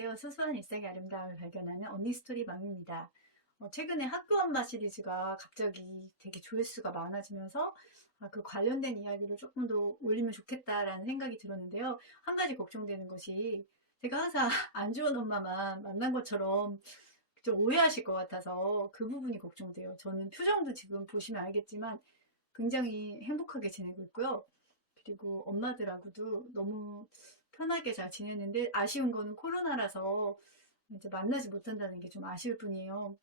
안녕하세요. 소소한 일상의 아름다움을 발견하는 언니 스토리 맘입니다. 최근에 학교 엄마 시리즈가 갑자기 되게 조회수가 많아지면서 그 관련된 이야기를 조금 더 올리면 좋겠다라는 생각이 들었는데요. 한 가지 걱정되는 것이 제가 항상 안 좋은 엄마만 만난 것처럼 좀 오해하실 것 같아서 그 부분이 걱정돼요. 저는 표정도 지금 보시면 알겠지만 굉장히 행복하게 지내고 있고요. 그리고 엄마들하고도 너무 편하게 잘 지냈는데 아쉬운 거는 코로나라서 이제 만나지 못한다는 게 좀 아쉬울 뿐이에요.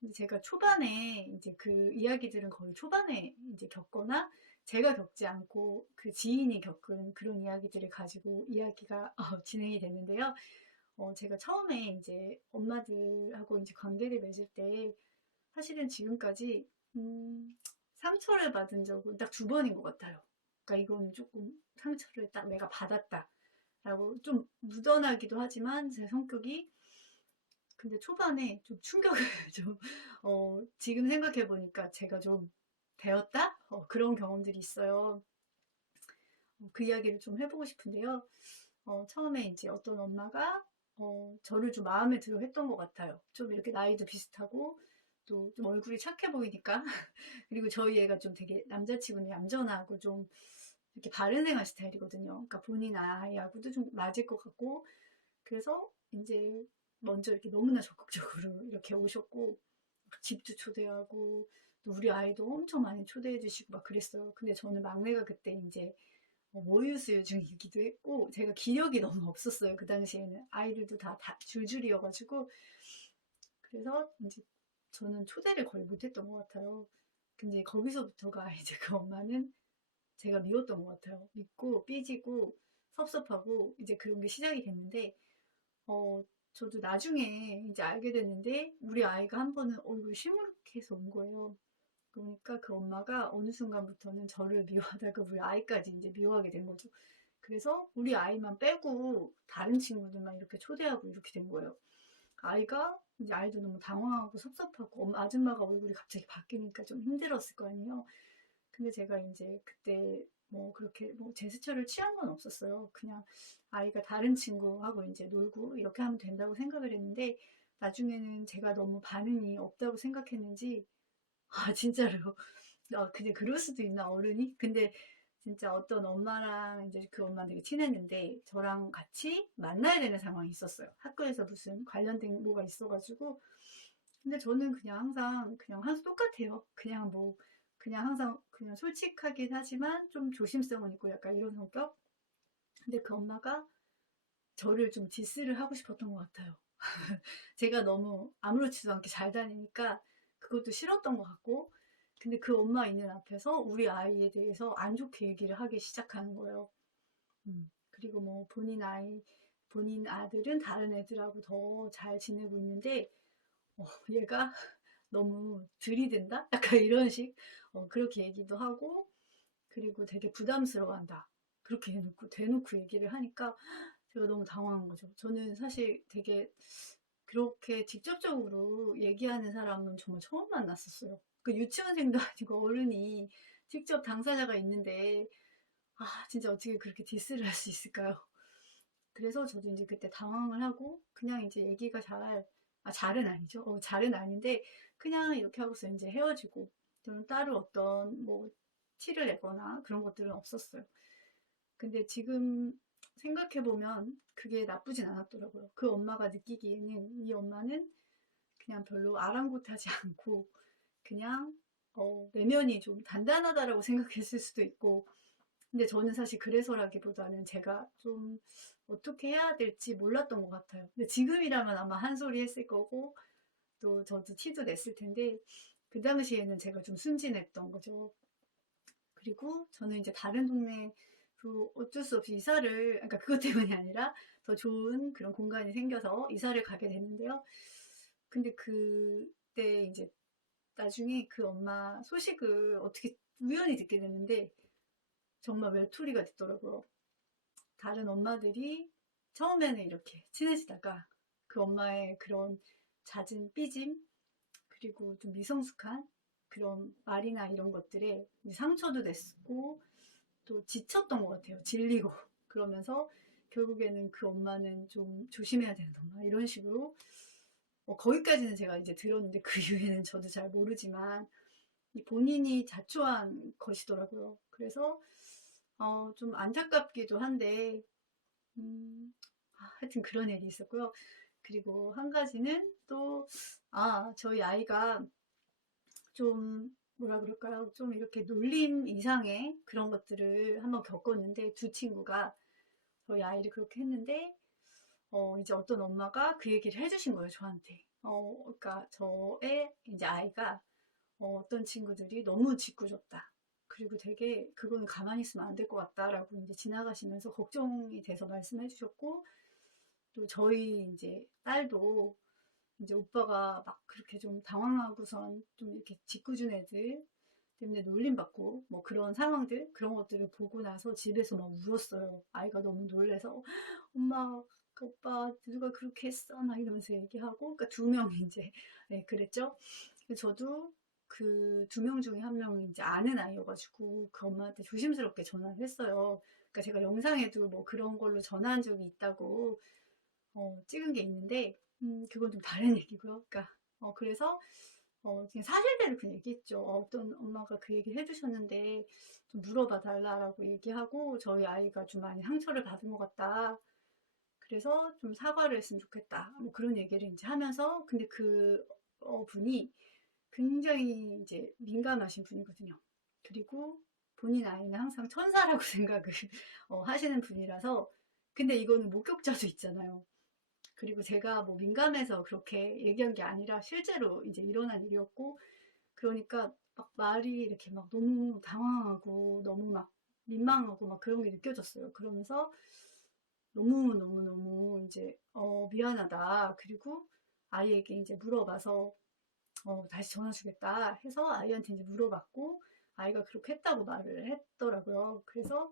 근데 제가 초반에 이제 그 이야기들은 거의 초반에 이제 겪거나 제가 겪지 않고 그 지인이 겪은 그런 이야기들을 가지고 이야기가 진행이 됐는데요. 제가 처음에 이제 엄마들하고 이제 관계를 맺을 때 사실은 지금까지 상처를 받은 적은 딱 두 번인 것 같아요. 그러니까 이거는 조금 상처를 딱 내가 받았다라고 좀 묻어나기도 하지만 제 성격이 근데 초반에 좀 충격을 좀 지금 생각해 보니까 제가 좀 되었다 그런 경험들이 있어요. 그 이야기를 좀 해보고 싶은데요. 처음에 이제 어떤 엄마가 저를 좀 마음에 들어 했던 것 같아요. 좀 이렇게 나이도 비슷하고 또 좀 얼굴이 착해 보이니까 그리고 저희 애가 좀 되게 남자치고는 얌전하고 좀 이렇게 바른생활 스타일이거든요. 그러니까 본인 아이하고도 좀 맞을 것 같고 그래서 이제 먼저 이렇게 너무나 적극적으로 이렇게 오셨고 집도 초대하고 또 우리 아이도 엄청 많이 초대해 주시고 막 그랬어요. 근데 저는 막내가 그때 이제 모유수유 중이기도 했고 제가 기력이 너무 없었어요. 그 당시에는 아이들도 다 줄줄이어가지고 그래서 이제 저는 초대를 거의 못했던 것 같아요. 근데 거기서부터가 이제 그 엄마는 제가 미웠던 것 같아요. 밉고 삐지고 섭섭하고 이제 그런 게 시작이 됐는데 어, 저도 나중에 이제 알게 됐는데 우리 아이가 한 번은 얼굴 시무룩해서 온 거예요. 그러니까 그 엄마가 어느 순간부터는 저를 미워하다가 우리 아이까지 이제 미워하게 된 거죠. 그래서 우리 아이만 빼고 다른 친구들만 이렇게 초대하고 이렇게 된 거예요. 아이가 이제 아이도 너무 당황하고 섭섭하고 엄마 아줌마가 얼굴이 갑자기 바뀌니까 좀 힘들었을 거 아니에요. 근데 제가 이제 그때 뭐 그렇게 뭐 제스처를 취한 건 없었어요. 그냥 아이가 다른 친구하고 이제 놀고 이렇게 하면 된다고 생각을 했는데 나중에는 제가 너무 반응이 없다고 생각했는지 진짜로 근데 그럴 수도 있나 어른이? 근데 진짜 어떤 엄마랑 이제 그 엄마 되게 친했는데 저랑 같이 만나야 되는 상황이 있었어요. 학교에서 무슨 관련된 뭐가 있어가지고 근데 저는 그냥 항상 그냥 항상 똑같아요. 그냥 뭐 그냥 항상 그냥 솔직하긴 하지만 좀 조심성은 있고 약간 이런 성격. 근데 그 엄마가 저를 좀 디스를 하고 싶었던 것 같아요. 제가 너무 아무렇지도 않게 잘 다니니까 그것도 싫었던 것 같고 근데 그 엄마 있는 앞에서 우리 아이에 대해서 안 좋게 얘기를 하기 시작하는 거예요. 그리고 뭐 본인 아들은 다른 애들하고 더 잘 지내고 있는데 얘가 너무 들이댄다? 약간 이런 식 그렇게 얘기도 하고 그리고 되게 부담스러워한다. 그렇게 해놓고 대놓고 얘기를 하니까 제가 너무 당황한 거죠. 저는 사실 되게 그렇게 직접적으로 얘기하는 사람은 정말 처음 만났었어요. 그 유치원생도 아니고 어른이 직접 당사자가 있는데 진짜 어떻게 그렇게 디스를 할 수 있을까요? 그래서 저도 이제 그때 당황을 하고 그냥 이제 얘기가 잘은 아니죠. 잘은 아닌데 그냥 이렇게 하고서 이제 헤어지고 저는 따로 어떤 뭐 티를 내거나 그런 것들은 없었어요. 근데 지금 생각해보면 그게 나쁘진 않았더라고요. 그 엄마가 느끼기에는 이 엄마는 그냥 별로 아랑곳하지 않고 그냥 내면이 좀 단단하다라고 생각했을 수도 있고 근데 저는 사실 그래서라기보다는 제가 좀 어떻게 해야 될지 몰랐던 것 같아요. 근데 지금이라면 아마 한 소리 했을 거고 또 저도 티도 냈을 텐데 그 당시에는 제가 좀 순진했던 거죠. 그리고 저는 이제 다른 동네 그 어쩔 수 없이 이사를 그러니까 그것 때문이 아니라 더 좋은 그런 공간이 생겨서 이사를 가게 됐는데요. 근데 그때 이제 나중에 그 엄마 소식을 어떻게 우연히 듣게 됐는데 정말 외톨이가 됐더라고요. 다른 엄마들이 처음에는 이렇게 친해지다가 그 엄마의 그런 잦은 삐짐 그리고 좀 미성숙한 그런 말이나 이런 것들에 상처도 냈고 또 지쳤던 것 같아요. 질리고 그러면서 결국에는 그 엄마는 좀 조심해야 되는 엄마 이런 식으로 거기까지는 제가 이제 들었는데 그 이후에는 저도 잘 모르지만 본인이 자초한 것이더라고요. 그래서 좀 안타깝기도 한데 하여튼 그런 일이 있었고요. 그리고 한 가지는 또 저희 아이가 좀 뭐라 그럴까요? 좀 이렇게 놀림 이상의 그런 것들을 한번 겪었는데 두 친구가 저희 아이를 그렇게 했는데 이제 어떤 엄마가 그 얘기를 해주신 거예요, 저한테. 그러니까 저의 이제 아이가 어떤 친구들이 너무 짓궂었다. 그리고 되게 그건 가만히 있으면 안 될 것 같다라고 이제 지나가시면서 걱정이 돼서 말씀해 주셨고, 또 저희 이제 딸도 이제 오빠가 막 그렇게 좀 당황하고선 좀 이렇게 짓궂은 애들 때문에 놀림받고 뭐 그런 상황들 그런 것들을 보고 나서 집에서 막 울었어요. 아이가 너무 놀래서 엄마 그 오빠 누가 그렇게 했어 막 이러면서 얘기하고 그러니까 두 명이 이제 네, 그랬죠. 저도 그 두 명 중에 한 명이 이제 아는 아이여가지고 그 엄마한테 조심스럽게 전화를 했어요. 그러니까 제가 영상에도 뭐 그런 걸로 전화한 적이 있다고 찍은 게 있는데 그건 좀 다른 얘기고요. 그러니까 그래서 그냥 사실대로 그냥 얘기했죠. 어떤 엄마가 그 얘기를 해주셨는데 좀 물어봐 달라라고 얘기하고 저희 아이가 좀 많이 상처를 받은 것 같다. 그래서 좀 사과를 했으면 좋겠다. 뭐 그런 얘기를 이제 하면서 근데 그 분이 굉장히 이제 민감하신 분이거든요. 그리고 본인 아이는 항상 천사라고 생각을 하시는 분이라서 근데 이거는 목격자도 있잖아요. 그리고 제가 뭐 민감해서 그렇게 얘기한 게 아니라 실제로 이제 일어난 일이었고 그러니까 막 말이 이렇게 막 너무 당황하고 너무 막 민망하고 막 그런 게 느껴졌어요. 그러면서 너무너무너무 이제 미안하다. 그리고 아이에게 이제 물어봐서 다시 전화 주겠다 해서 아이한테 이제 물어봤고 아이가 그렇게 했다고 말을 했더라고요. 그래서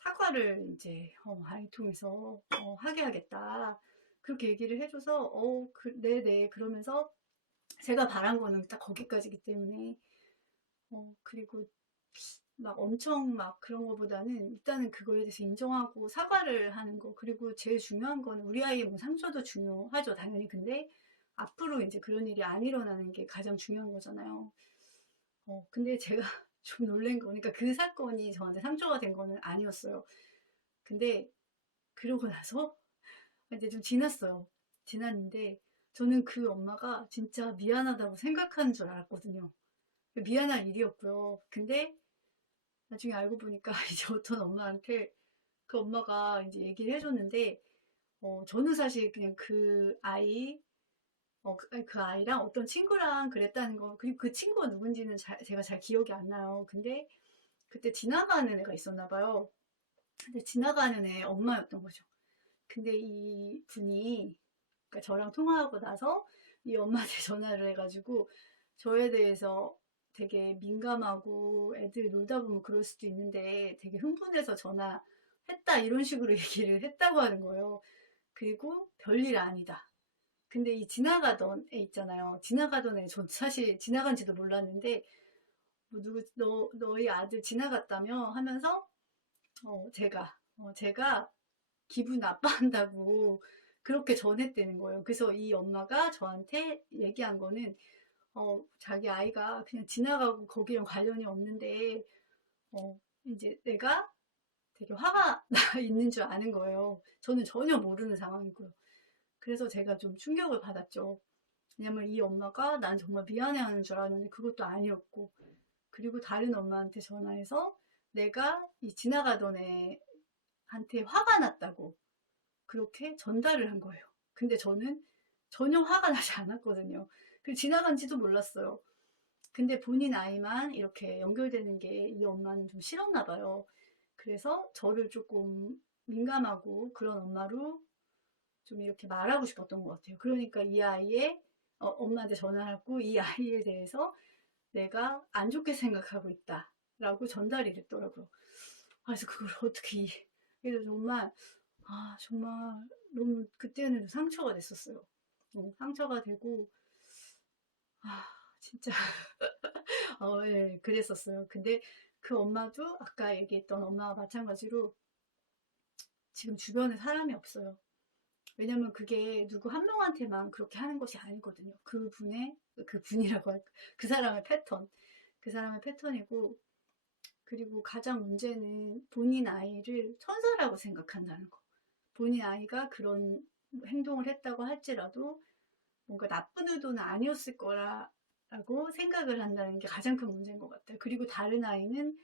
사과를 이제 아이 통해서 하게 하겠다. 그렇게 얘기를 해줘서 네네 그러면서 제가 바란 거는 딱 거기까지기 때문에 그리고 막 엄청 막 그런 거보다는 일단은 그거에 대해서 인정하고 사과를 하는 거 그리고 제일 중요한 거는 우리 아이의 뭐 상처도 중요하죠 당연히 근데 앞으로 이제 그런 일이 안 일어나는 게 가장 중요한 거잖아요. 근데 제가 좀 놀란 거 그러니까 그 사건이 저한테 상처가 된 거는 아니었어요. 근데 그러고 나서 이제 좀 지났어요. 지났는데 저는 그 엄마가 진짜 미안하다고 생각하는 줄 알았거든요. 미안할 일이었고요. 근데 나중에 알고 보니까 이제 어떤 엄마한테 그 엄마가 이제 얘기를 해줬는데 저는 사실 그냥 그 아이 그 아이랑 어떤 친구랑 그랬다는 거 그리고 그 친구가 누군지는 제가 잘 기억이 안 나요. 근데 그때 지나가는 애가 있었나 봐요. 근데 지나가는 애 엄마였던 거죠. 근데 이 분이 그러니까 저랑 통화하고 나서 이 엄마한테 전화를 해가지고 저에 대해서 되게 민감하고 애들이 놀다 보면 그럴 수도 있는데 되게 흥분해서 전화했다 이런 식으로 얘기를 했다고 하는 거예요. 그리고 별일 아니다. 근데 이 지나가던 애 있잖아요. 지나가던 애 전 사실 지나간지도 몰랐는데 뭐 너희 아들 지나갔다며 하면서 제가 기분 나빠한다고 그렇게 전했다는 거예요. 그래서 이 엄마가 저한테 얘기한 거는 자기 아이가 그냥 지나가고 거기랑 관련이 없는데 이제 내가 되게 화가 나 있는 줄 아는 거예요. 저는 전혀 모르는 상황이고요. 그래서 제가 좀 충격을 받았죠. 왜냐면 이 엄마가 난 정말 미안해하는 줄 알았는데 그것도 아니었고 그리고 다른 엄마한테 전화해서 내가 이 지나가던 애한테 화가 났다고 그렇게 전달을 한 거예요. 근데 저는 전혀 화가 나지 않았거든요. 그 지나간지도 몰랐어요. 근데 본인 아이만 이렇게 연결되는 게 이 엄마는 좀 싫었나 봐요. 그래서 저를 조금 민감하고 그런 엄마로 좀 이렇게 말하고 싶었던 것 같아요. 그러니까 이 아이의 엄마한테 전화하고 이 아이에 대해서 내가 안 좋게 생각하고 있다라고 전달이 됐더라고요. 그래서 그걸 어떻게 그래서 정말 너무 그때는 상처가 됐었어요. 상처가 되고 진짜 예, 그랬었어요. 근데 그 엄마도 아까 얘기했던 엄마와 마찬가지로 지금 주변에 사람이 없어요. 왜냐면 그게 누구 한 명한테만 그렇게 하는 것이 아니거든요. 그분이라고 할까? 그 사람의 패턴. 그 사람의 패턴이고, 그리고 가장 문제는 본인 아이를 천사라고 생각한다는 거. 본인 아이가 그런 행동을 했다고 할지라도 뭔가 나쁜 의도는 아니었을 거라고 생각을 한다는 게 가장 큰 문제인 것 같아요. 그리고 다른 아이는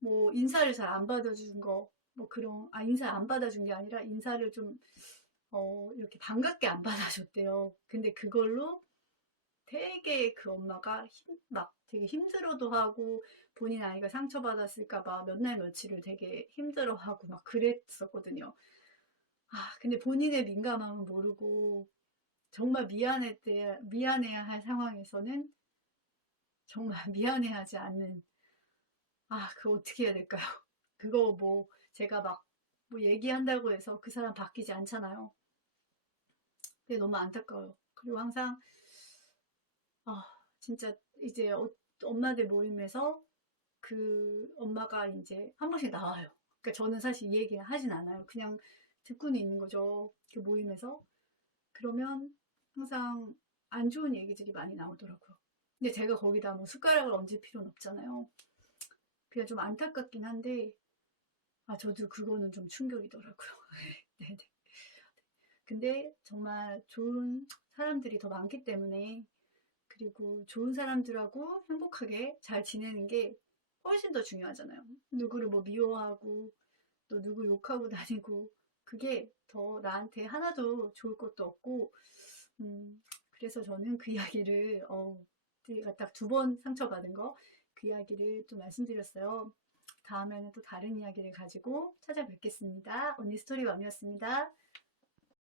뭐 인사를 잘 안 받아준 거, 뭐 그런, 인사를 안 받아준 게 아니라 인사를 좀, 이렇게 반갑게 안 받아줬대요. 근데 그걸로 되게 그 엄마가 막 되게 힘들어도 하고 본인 아이가 상처받았을까봐 몇 날 며칠을 되게 힘들어하고 막 그랬었거든요. 근데 본인의 민감함은 모르고 정말 미안해야 할 상황에서는 정말 미안해하지 않는, 그거 어떻게 해야 될까요? 그거 뭐 제가 막 뭐 얘기한다고 해서 그 사람 바뀌지 않잖아요. 근데 너무 안타까워요. 그리고 항상 아, 진짜 이제 엄마들 모임에서 그 엄마가 이제 한 번씩 나와요. 그러니까 저는 사실 이 얘기 하진 않아요. 그냥 듣고는 있는 거죠. 그 모임에서. 그러면 항상 안 좋은 얘기들이 많이 나오더라고요. 근데 제가 거기다 뭐 숟가락을 얹을 필요는 없잖아요. 그냥 좀 안타깝긴 한데, 저도 그거는 좀 충격이더라고요. 네네. 근데 정말 좋은 사람들이 더 많기 때문에, 그리고 좋은 사람들하고 행복하게 잘 지내는 게 훨씬 더 중요하잖아요. 누구를 뭐 미워하고 또 누구 욕하고 다니고 그게 더 나한테 하나도 좋을 것도 없고, 그래서 저는 그 이야기를 제가 딱 두 번 상처받은 거 그 이야기를 또 말씀드렸어요. 다음에는 또 다른 이야기를 가지고 찾아뵙겠습니다. 언니 스토리맘이었습니다.